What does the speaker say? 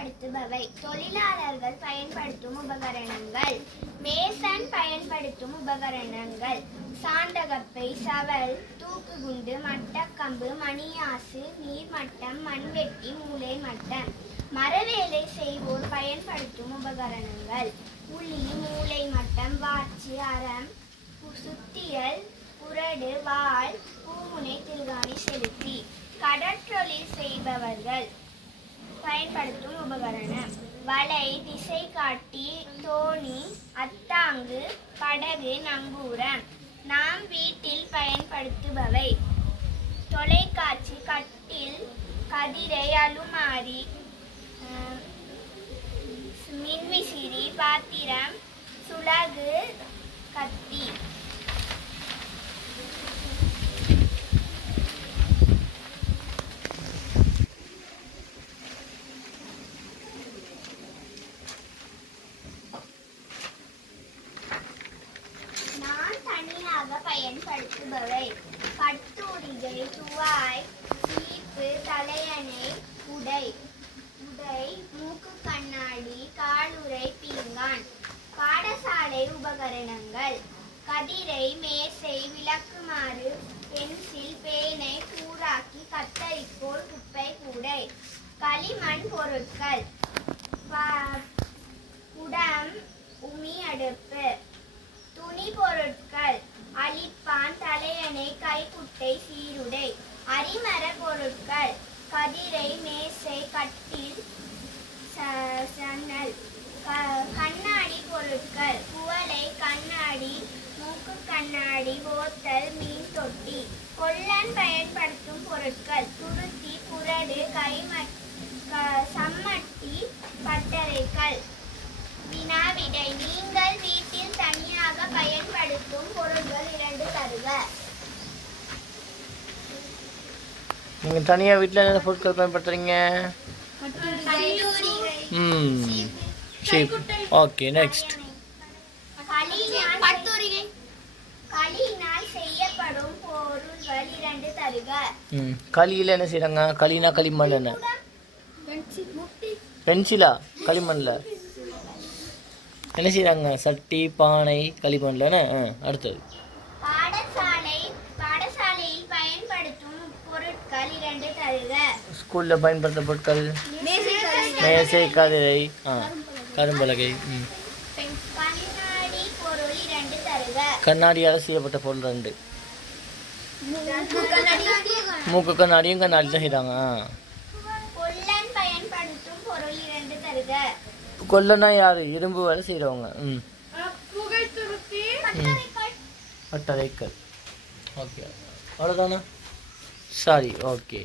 பயன்படுத்துபவை. தொழிலாளர்கள் பயன்படுத்தும் உபகரணங்கள். மேசன் பயன்படுத்தும் உபகரணங்கள். சாந்தகப்பை, சவல், தூக்குகுண்டு, மட்டக்கம்பு, மணியாசு, நீர்மட்டம், மண்வெட்டி, மூலை மட்டம். மரவேலை செய்வோர் பயன்படுத்தும் உபகரணங்கள். உளி, மூலை மட்டம், வாட்சி, அரம், சுத்தியல், குரடு, வாள், பூமுனை, திருகாணி, செலுத்தி. கடற்றொழில் செய்பவர்கள் பயன்படுத்தும் உபகரணம். வலை, திசை காட்டி, தோணி, அத்தாங்கு, படகு, நங்கூரம். நாம் வீட்டில் பயன்படுத்துபவை. தொலைக்காட்சி, கட்டில், கதிரை, அலுமாரி, மின்விசிறி, பாத்திரம், சுலகு, கத்தி. பயன்படுத்துபவை. கட்டூரிகை, துவாய், சீப்பு, தலையணை, உடை, மூக்கு கண்ணாடி, காலுறை, பீங்கான். பாடசாலை உபகரணங்கள். கதிரை, மேசை, விளக்குமாறு, பென்சில், பேனை, கூராக்கி, கத்தரிக்கோல், குப்பை கூடை. களிமண் பொருட்கள். குடம், உமி அடுப்பு. துணி பொருட்கள். அலிப்பான், தலையணை, கைக்குட்டை, சீருடை. அரிமர பொருட்கள். கதிரை, மேசை, கட்டில், சன்னல். கண்ணாடி பொருட்கள். குவளை, கண்ணாடி, மூக்கு கண்ணாடி, போத்தல், மீன் தொட்டி. கொல்லன் பயன்படுத்தும் பொருட்கள். துருத்தி, குரடு, சம்மட்டி, பட்டறைகள். வினாவிடை. நீங்கள் வீட்டில் தனியாக பயன்படுத்தும் பொருட்கள் 2 தருக. நீங்க தனியா வீட்ல என்ன பொருட்கள் பயன்படுத்துறீங்க? Okay, next. களியினால் செய்யப்படும் பொருட்கள் 2 தருக. களியில என்ன செய்றாங்க? களினா களிமண் என்ன? பென்சிலா? களிமண்ல என்ன செய்றாங்க? சட்டி, பானை, களிமண்ல என்ன? அடுத்தது. பாடசாலையில் பயன்படுத்தும் பொருட்கள் 2 தருக. ஸ்கூல்ல பயன்படுத்தும் பொருட்கள். மேசை, கதிரை, கரும்பலகை. கண்ணாடி பொருள் 2 தருக. கண்ணாடியால் செய்யப்பட்ட பொருள் 2. மூக்கு கண்ணாடியும் கண்ணாடி தான் செய்றாங்க. கொல்லன் பயன்படுத்தும் பொருள் 2 தருக. கொல்லனா யாரு? இரும்பு வேலை செய்யறவங்க. பட்டறைகள். ஓகே, அவ்வளோதானா? Sorry, okay.